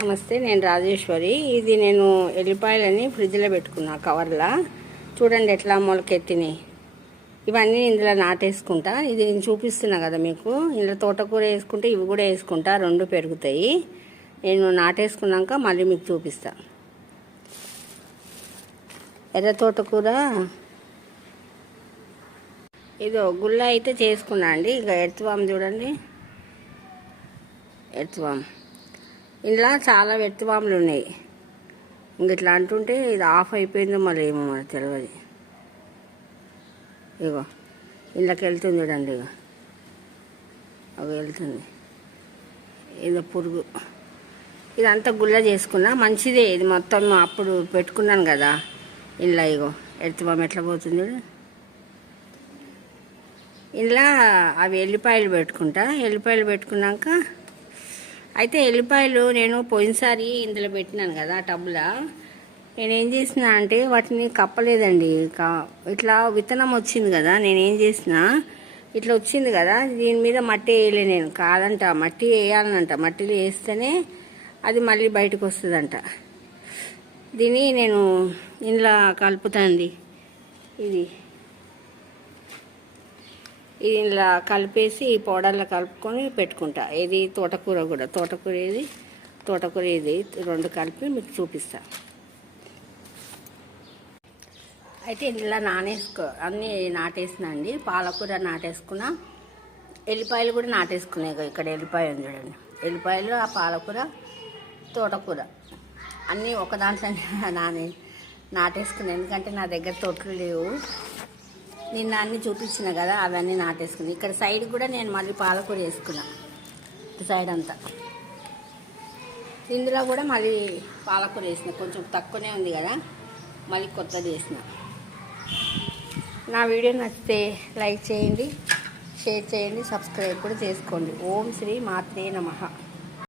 నమస్తే, నేను రాజేశ్వరి. ఇది నేను ఎల్లిపాయలని ఫ్రిడ్జ్లో పెట్టుకున్నా కవర్లా. చూడండి ఎట్లా మొలకెత్తినాయి. ఇవన్నీ ఇందులో నాటేసుకుంటా. ఇది నేను చూపిస్తున్నా కదా మీకు. ఇందులో తోటకూర వేసుకుంటే ఇవి కూడా వేసుకుంటా, రెండు పెరుగుతాయి. నేను నాటేసుకున్నాక మళ్ళీ మీకు చూపిస్తా. ఎర్ర తోటకూర ఇదో గుల్ల అయితే చేసుకున్నా అండి. ఇక ఎర్త్వామ్ చూడండి, ఎర్త్వామ్ ఇందులో చాలా వెత్తివాములు ఉన్నాయి. ఇంక ఇట్లా అంటుంటే ఇది ఆఫ్ అయిపోయిందో మళ్ళీ ఏమో మనకు తెలియదు. ఇగో ఇందులోకి వెళ్తుంది చూడండి, ఇక అవి వెళ్తుంది. ఇదో పురుగు. ఇదంతా గుల్ల చేసుకున్నా, మంచిదే ఇది మొత్తం. అప్పుడు పెట్టుకున్నాను కదా ఇందులో. ఇగో ఎత్తువాము ఎట్లా పోతుంది. ఇందులో అవి ఎల్లిపాయలు పెట్టుకుంటా. ఎల్లిపాయలు పెట్టుకున్నాక అయితే ఎల్లిపాయలు నేను పోయినసారి ఇందులో పెట్టినాను కదా టబ్లో. నేనేం చేసిన అంటే వాటిని కప్పలేదండి. ఇట్లా విత్తనం వచ్చింది కదా, నేనేం చేసిన ఇట్లా వచ్చింది కదా, దీని మీద మట్టి వేయలే నేను. కాదంట, మట్టి వేయాలనంట. మట్టిలో వేస్తేనే అది మళ్ళీ బయటకు వస్తుందంట. దీన్ని నేను ఇందులో కలుపుతాండి. ఇది ఇలా కలిపేసి ఈ పౌడర్లో కలుపుకొని పెట్టుకుంటా. ఇది తోటకూర కూడా, తోటకూర ఇది రెండు కలిపి మీకు చూపిస్తా. అయితే ఇలా అన్నీ నాటేసిన అండి. పాలకూర నాటేసుకున్నా, ఎల్లిపాయలు కూడా నాటేసుకున్నాయి. ఇక్కడ ఎల్లిపాయ ఉంది చూడండి. ఎల్లిపాయలు, ఆ పాలకూర, తోటకూర అన్నీ ఒక దాంట్లో నాటేసుకున్నాను. ఎందుకంటే నా దగ్గర తొట్లు లేవు. నిన్న అన్నీ చూపించిన కదా, అవన్నీ నాటేసుకున్నాను. ఇక్కడ సైడ్ కూడా నేను మళ్ళీ పాలకూర వేసుకున్నా, సైడ్ అంతా. ఇందులో కూడా మళ్ళీ పాలకూర వేసిన, కొంచెం తక్కువనే ఉంది కదా, మళ్ళీ కొత్తది వేసిన. నా వీడియో నచ్చితే లైక్ చేయండి, షేర్ చేయండి, సబ్స్క్రైబ్ కూడా చేసుకోండి. ఓం శ్రీ మాత్రే నమః.